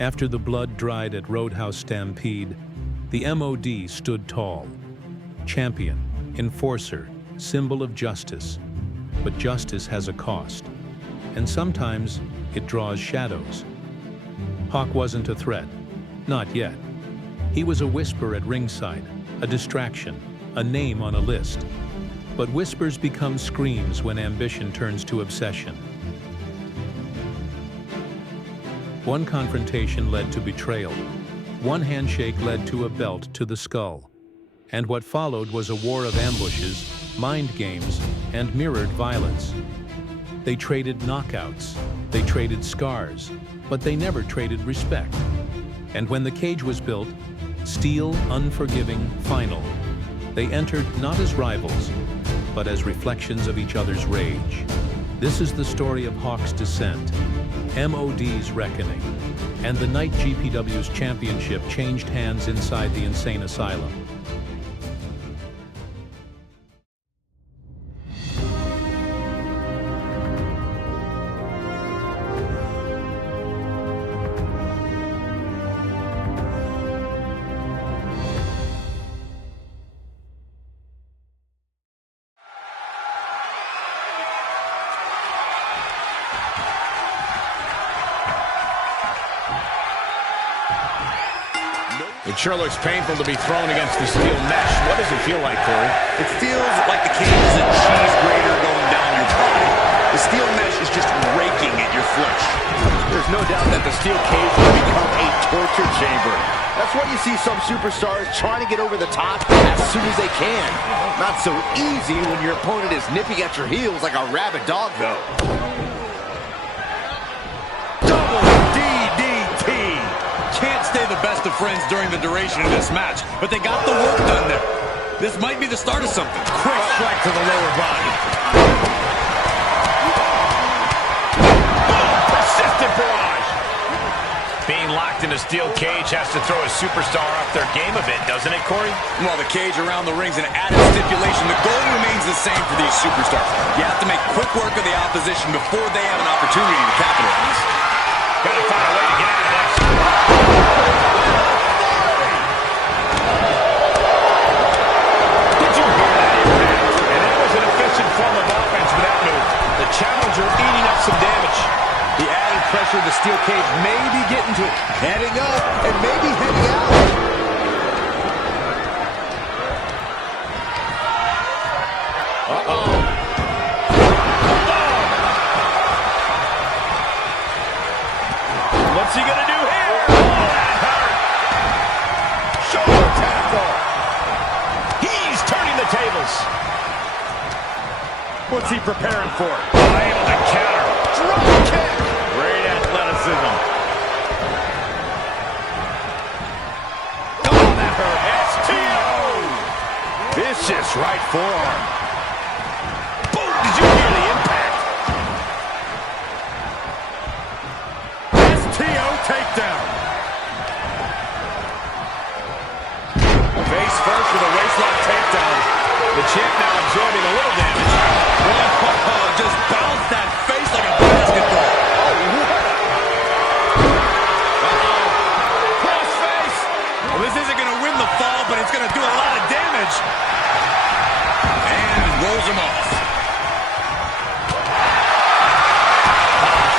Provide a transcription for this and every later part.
After the blood dried at Roadhouse Stampede, the M.O.D. stood tall. Champion, enforcer, symbol of justice. But justice has a cost, and sometimes it draws shadows. Hawke wasn't a threat, not yet. He was a whisper at ringside, a distraction, a name on a list. But whispers become screams when ambition turns to obsession. One confrontation led to betrayal. One handshake led to a belt to the skull. And what followed was a war of ambushes, mind games, and mirrored violence. They traded knockouts, they traded scars, but they never traded respect. And when the cage was built, steel, unforgiving, final, they entered not as rivals, but as reflections of each other's rage. This is the story of Hawke's descent, M.O.D.'s reckoning, and the night GPW's championship changed hands inside the Insane Asylum. It sure looks painful to be thrown against the steel mesh. What does it feel like, Corey? It feels like the cage is a cheese grater going down your body. The steel mesh is just raking at your flesh. There's no doubt that the steel cage will become a torture chamber. That's why you see some superstars trying to get over the top as soon as they can. Not so easy when your opponent is nipping at your heels like a rabid dog, though. Double DDT! Can't stay the best of friends during the duration of this match, but they got the work done there. This might be the start of something. Quick strike to the lower body. Boom! Persistent barrage. Being locked in a steel cage has to throw a superstar off their game a bit, doesn't it, Corey? While the cage around the ring's an added stipulation, the goal remains the same for these superstars. You have to make quick work of the opposition before they have an opportunity to capitalize. Gotta find a way to get out of this. Did you hear that impact? And that was an efficient form of offense with that move. The challenger eating up some damage. The added pressure of the steel cage may be getting to it. Heading up and maybe heading out. What's he gonna do here? Oh, that hurt. Shoulder tackle. He's turning the tables. What's he preparing for? Able to counter. Drop kick. Great athleticism. Oh, that hurt. STO. Vicious right forearm. Boom! Did you hear the impact? Takedown. Face first with a waistlock takedown. The champ now absorbing a little damage. Oh, just bounced that face like a basketball. Cross face. Well, this isn't going to win the fall, but it's going to do a lot of damage. And rolls him off.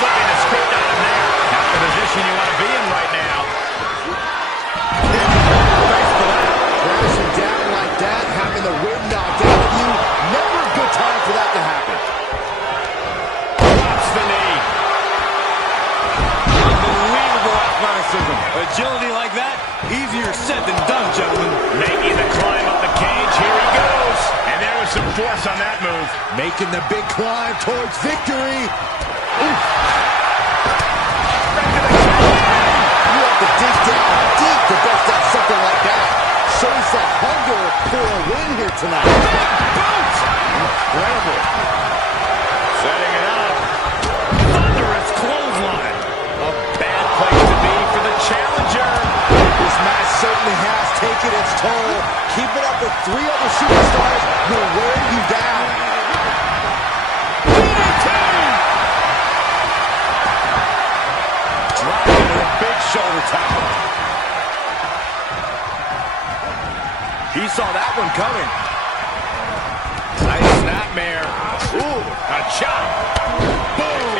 Flipping the script out of there. Not the position you want to be in right now. Crashing down like that, having the wind knocked out of you. Never a good time for that to happen. Drops the knee. Unbelievable athleticism. Agility like that, easier said than done, gentlemen. Making the climb up the cage. Here he goes. And there was some force on that move. Making the big climb towards victory. Oof. You have to dig down deep to bust out something like that. Shows that hunger for a win here tonight. Boot! Incredible. Setting it up. Thunderous clothesline. A bad place to be for the challenger. This match certainly has taken its toll. Keep it up with three other superstars will wear you down. DDT! Dropping with a big shoulder tackle. He saw that one coming. Nice snapmare. Ooh, a chop. Boom.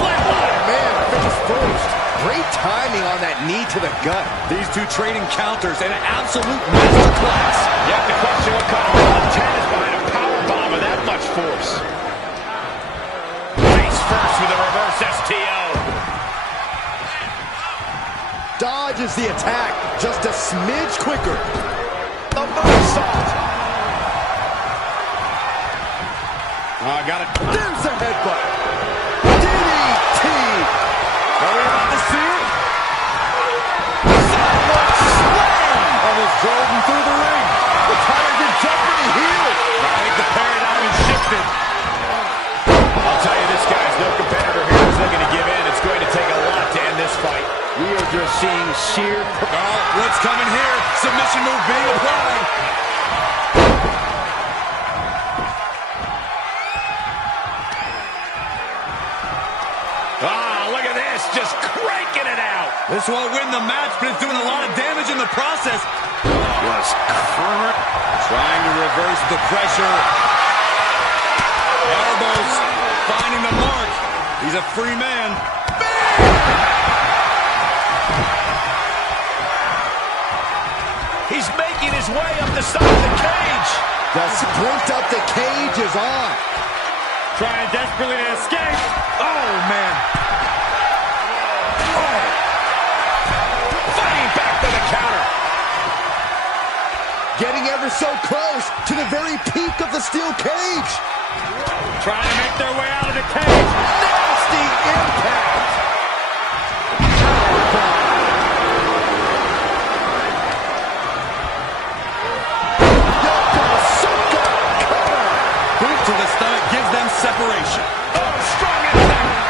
Flatline. Man, face first. Great timing on that knee to the gut. These two trading counters in an absolute masterclass. You have to question what kind of intent is behind a powerbomb with that much force. Face first with a reverse STO. Dodges the attack just a smidge quicker. The moonsault. Got it. There's a headbutt. DDT. Are we about to see it? Sidewalk slam. Almost drove him through the ring. The title's in jeopardy here. I think the paradigm has shifted. I'll tell you, this guy's no competitor here who's looking to give in. It's going to take a lot to end this fight. We are just seeing sheer... Oh, what's coming here? Submission move being applied. Ah, look at this, just cranking it out. This won't win the match, but it's doing a lot of damage in the process. Was Trying to reverse the pressure. Elbows finding the mark. He's a free man. He's making his way up the side of the cage. The sprint up the cage is on. Trying desperately to escape. Oh, man. Fighting back to the counter. Getting ever so close to the very peak of the steel cage. Trying to make their way out of the cage. Nasty impact. Yokosuka cover. Boot to the stomach gives them separation. Oh, strong impact.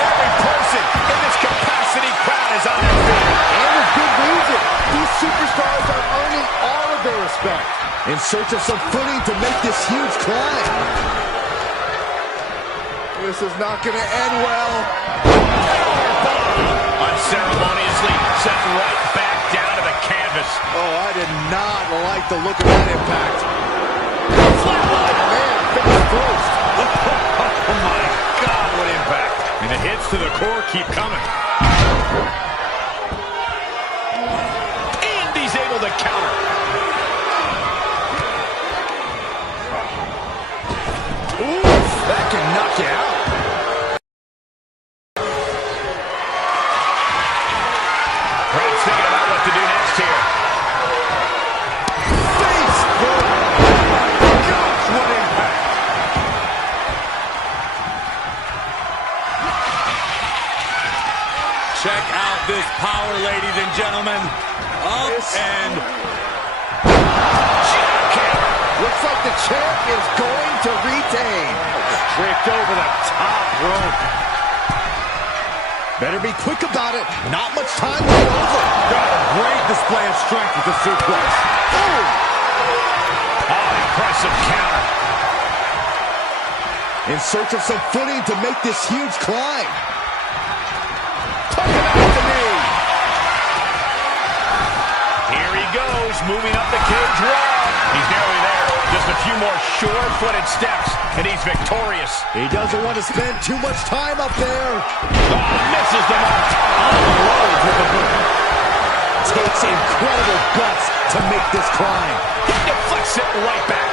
Every person in this capacity crowd is on their feet. And with good reason. These superstars are earning all of their respect. In search of some footing to make this huge climb. This is not going to end well. Unceremoniously set right back down to the canvas. Oh, I did not like the look of that impact. Flatline. Man, face first. Oh my God, what impact. And the hits to the core keep coming. And he's able to counter. Oof, that can knock you out. Brad's thinking about what to do next here. Face first. Gosh, what impact. Check out this power, ladies and gentlemen. Up and... Looks like the champ is going to retain. Draped over the top rope. Better be quick about it. Not much time to get over. Great display of strength with the suplex. Boom. Oh, impressive counter. In search of some footing to make this huge climb. Tucking out the knee. Here he goes, moving up the cage wall. He's nearly there. Just a few more sure-footed steps, and he's victorious. He doesn't want to spend too much time up there. Oh, misses the mark. Unloads with the boot. Takes incredible guts to make this climb. He deflects it right back.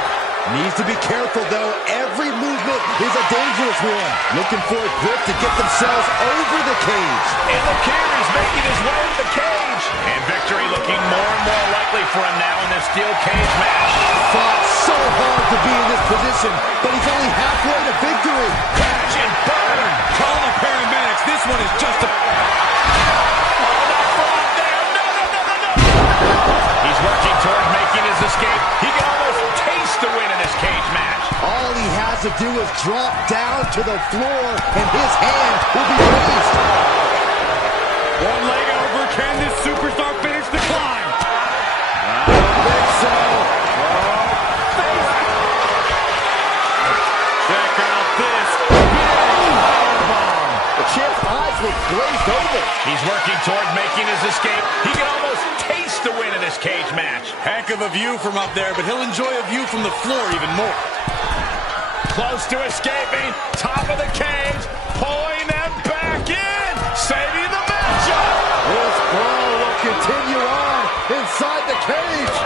Needs to be careful, though. Every movement is a dangerous one. Looking for a grip to get themselves over the cage. And look here, he's making his way to the cage. And victory looking more and more likely for him now in this steel cage match. Fought so hard to be in this position, but he's only halfway to victory. Crash and burn. Call the paramedics. This one is just a... He's working toward making his escape. He can almost taste the win in this cage match. All he has to do is drop down to the floor, and his hand will be raised. One leg over. Can this superstar finish the climb? I don't think so. Check out this big powerbomb. The champ's eyes look glazed over. He's working toward making his escape. He can almost taste the win in this cage match. Heck of a view from up there, but he'll enjoy a view from the floor even more. Close to escaping. Top of the cage. Pulling them back in. Saving the matchup. This brawl will continue on inside the cage.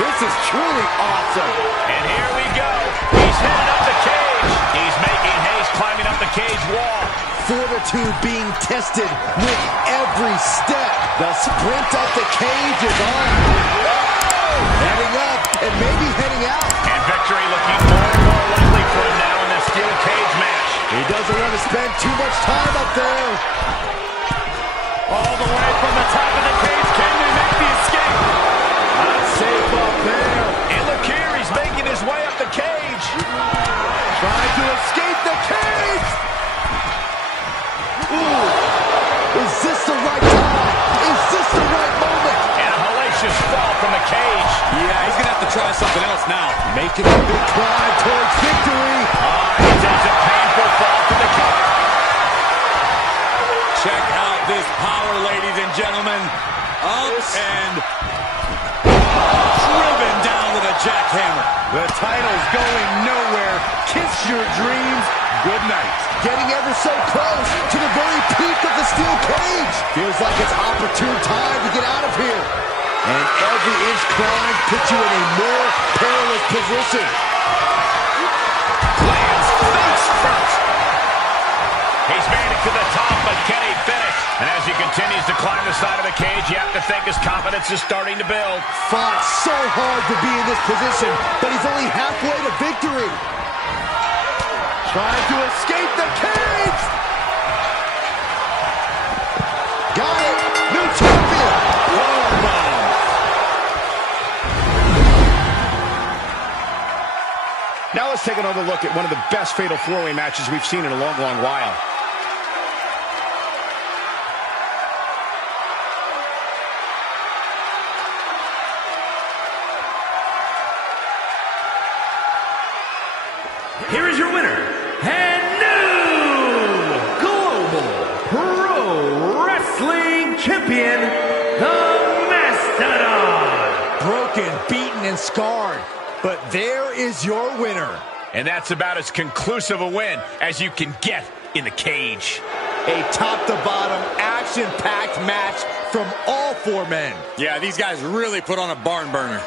This is truly awesome. And here we go. He's headed up the cage. He's making haste climbing up the cage wall. Fortitude being tested with every step. The sprint up the cage is on. Heading up and maybe heading out. And victory looking more and more likely for him now in this steel cage match. He doesn't want to spend too much time up there. All the way from the top of the cage. Can we make the escape? Not safe up there. And look here, he's making his way up the cage. Trying to escape the cage. Ooh. Is this the right time? Is this the right moment? And a hellacious fall from the cage. Yeah, he's going to have to try something else now. Making a big climb towards victory. He takes a painful fall from the cage. Check out this power, ladies and gentlemen. Up and driven down with a jackhammer. The title's going nowhere. Kiss your dreams. Good night. Getting ever so close to the very peak of the steel cage. Feels like it's opportune time to get out of here. And every inch climb puts you in a more perilous position. Lands face first. He's made it to the top, but can he finish? And as he continues to climb the side of the cage, you have to think his confidence is starting to build. Fought so hard to be in this position, but he's only halfway to victory. Trying to escape the cage. Got it. New champion. Powerbomb. Now let's take another look at one of the best fatal four-way matches we've seen in a long, long while. Here is your winner, and new Global Pro Wrestling Champion, the Mastodon. Broken, beaten, and scarred. But there is your winner. And that's about as conclusive a win as you can get in the cage. A top-to-bottom, action-packed match from all four men. Yeah, these guys really put on a barn burner.